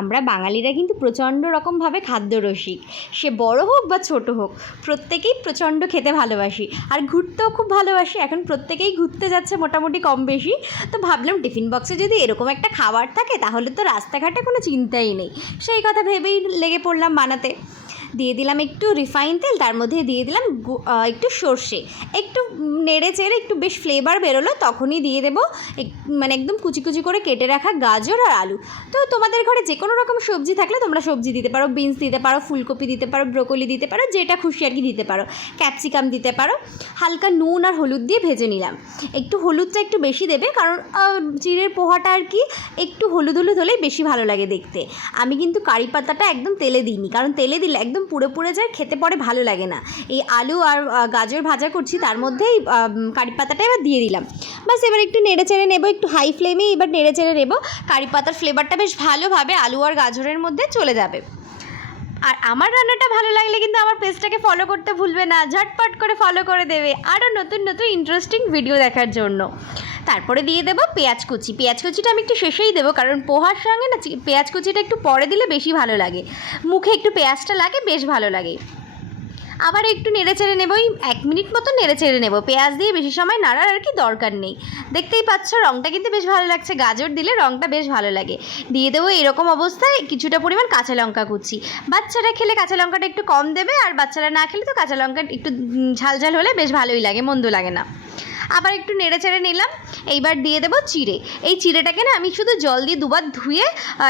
আমরা বাঙালিরা কিন্তু প্রচণ্ড রকমভাবে খাদ্যরসিক, সে বড় হোক বা ছোট হোক, প্রত্যেকেই প্রচণ্ড খেতে ভালোবাসি আর ঘুরতেও খুব ভালোবাসি। এখন প্রত্যেকেই ঘুরতে যাচ্ছে মোটামুটি কম বেশি। তো ভাবলাম টিফিন বক্সে যদি এরকম একটা খাবার থাকে তাহলে তো রাস্তাঘাটে কোনো চিন্তাই নেই। সেই কথা ভেবেই লেগে পড়লাম বানাতে। দিয়ে দিলাম একটু রিফাইন তেল, তার মধ্যে দিয়ে দিলাম একটু সর্ষে, একটু নেড়ে চেড়ে একটু বেশ ফ্লেভার বেরোলো তখনই দিয়ে দেবো মানে একদম কুচি কুচি করে কেটে রাখা গাজর আর আলু। তো তোমাদের ঘরে যে কোনো রকম সবজি থাকলে তোমরা সবজি দিতে পারো, বিনস দিতে পারো, ফুলকপি দিতে পারো, ব্রোকলি দিতে পারো, যেটা খুশি আর কি দিতে পারো, ক্যাপসিকাম দিতে পারো। হালকা নুন আর হলুদ দিয়ে ভেজে নিলাম। একটু হলুদটা একটু বেশি দেবে, কারণ চিড়ের পোহাটা আর কি একটু হলুদ হলুদ হলেই বেশি ভালো লাগে দেখতে। আমি কিন্তু কারি পাতাটা একদম তেলে দিইনি, কারণ তেলে দিলে একদম পুড়ে পুড়ে যায়, খেতে পরে ভালো লাগে না। এই আলু আর গাজর ভাজা করছি তার মধ্যেই কারি পাতাটা এবার দিয়ে দিলাম। বাস এবার একটু নেড়ে চেড়ে নেবো, একটু হাই ফ্লেমেই এবার নেড়ে চেড়ে নেবো। কারি পাতার ফ্লেভারটা বেশ ভালোভাবে আলু আর গাজরের মধ্যে চলে যাবে। আর আমার রান্নাটা ভালো লাগলে কিন্তু আমার পেজটাকে ফলো করতে ভুলবে না, ঝটপট করে ফলো করে দেবে আরও নতুন নতুন ইন্টারেস্টিং ভিডিও দেখার জন্য। তারপরে দিয়ে দেবো পেঁয়াজ কুচি। পেঁয়াজ কুচিটা আমি একটু শেষেই দেবো, কারণ পোহার সঙ্গে না পেঁয়াজ কুচিটা একটু পরে দিলে বেশি ভালো লাগে, মুখে একটু পেঁয়াজটা লাগে, বেশ ভালো লাগে। আবার একটু নেড়ে চেড়ে নেবো, ওই 1 মিনিট মতো নেড়ে চেড়ে নেবো। পেঁয়াজ দিয়ে বেশি সময় নাড়ার আর কি দরকার নেই। দেখতেই পাচ্ছ রঙটা কিন্তু বেশ ভালো লাগছে, গাজর দিলে রঙটা বেশ ভালো লাগে। দিয়ে দেবো এরকম অবস্থায় কিছুটা পরিমাণ কাঁচা লঙ্কা কুচি। বাচ্চারা খেলে কাঁচা লঙ্কাটা একটু কম দেবে, আর বাচ্চারা না খেলে তো কাঁচা লঙ্কা একটু ঝাল ঝাল হলে বেশ ভালোই লাগে, মন্দ লাগে না। আবার একটু নেড়ে চেড়ে নিলাম। এইবার দিয়ে দেবো চিড়ে। এই চিড়েটাকে না আমি শুধু জল দিয়ে দুবার ধুয়ে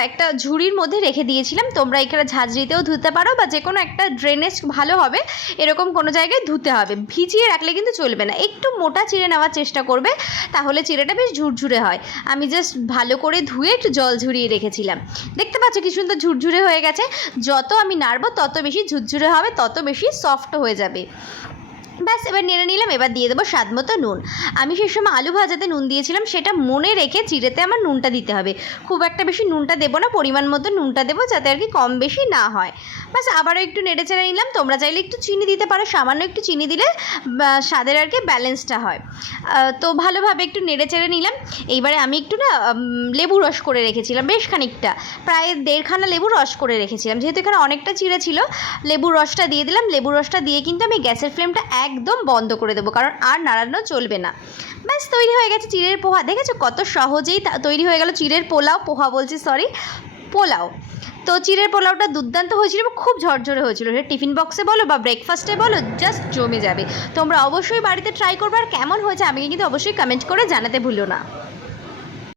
একটা ঝুড়ির মধ্যে রেখে দিয়েছিলাম। তোমরা এখানে ঝাঁঝরিতেও ধুতে পারো, বা যে কোনো একটা ড্রেনেজ ভালো হবে এরকম কোনো জায়গায় ধুতে হবে। ভিজিয়ে রাখলে কিন্তু চলবে না, একটু মোটা চিড়ে নেওয়ার চেষ্টা করবে, তাহলে চিড়েটা বেশ ঝুরঝুরে হয়। আমি জাস্ট ভালো করে ধুয়ে একটু জল ঝরিয়ে রেখেছিলাম। দেখতে পাচ্ছ কি সুন্দর ঝুরঝুরে হয়ে গেছে। যত আমি নাড়বো তত বেশি ঝুরঝুরে হবে, তত বেশি সফট হয়ে যাবে। ব্যাস এবার নেড়ে নিলাম। এবার দিয়ে দেবো স্বাদ মতো নুন। আমি সেই সময় আলু ভাজাতে নুন দিয়েছিলাম, সেটা মনে রেখে চিড়েতে আমার নুনটা দিতে হবে। খুব একটা বেশি নুনটা দেবো না, পরিমাণ মতো নুনটা দেবো, যাতে আর কি কম বেশি না হয়। ব্যাস আবারও একটু নেড়ে চেড়ে নিলাম। তোমরা চাইলে একটু চিনি দিতে পারো, সামান্য একটু চিনি দিলে স্বাদের আর কি ব্যালেন্সটা হয়। তো ভালোভাবে একটু নেড়ে চেড়ে নিলাম। এইবারে আমি একটু না লেবু রস করে রেখেছিলাম, বেশ খানিকটা, প্রায় 1.5 খানা লেবু রস করে রেখেছিলাম। যেহেতু এখানে অনেকটা চিড়ে ছিল, লেবুর রসটা দিয়ে দিলাম। লেবুর রসটা দিয়ে কিন্তু আমি গ্যাসের ফ্লেমটা একদম বন্ধ করে দেবো, কারণ আর নাড়ানো চলবে না। ব্যাস তৈরি হয়ে গেছে চিড়ের পোহা। দেখেছো কত সহজেই তৈরি হয়ে গেল চিড়ের পোলাও, পোহা বলছি সরি, পোলাও। তো চিড়ের পোলাওটা দুর্দান্ত হয়েছিল, খুব ঝরঝরে হয়েছিল। সেটা টিফিন বক্সে বলো বা ব্রেকফাস্টে বলো, জাস্ট জমে যাবে। তোমরা অবশ্যই বাড়িতে ট্রাই করবে, আর কেমন হয়েছে আমাকে কিন্তু অবশ্যই কমেন্ট করে জানাতে ভুলো না।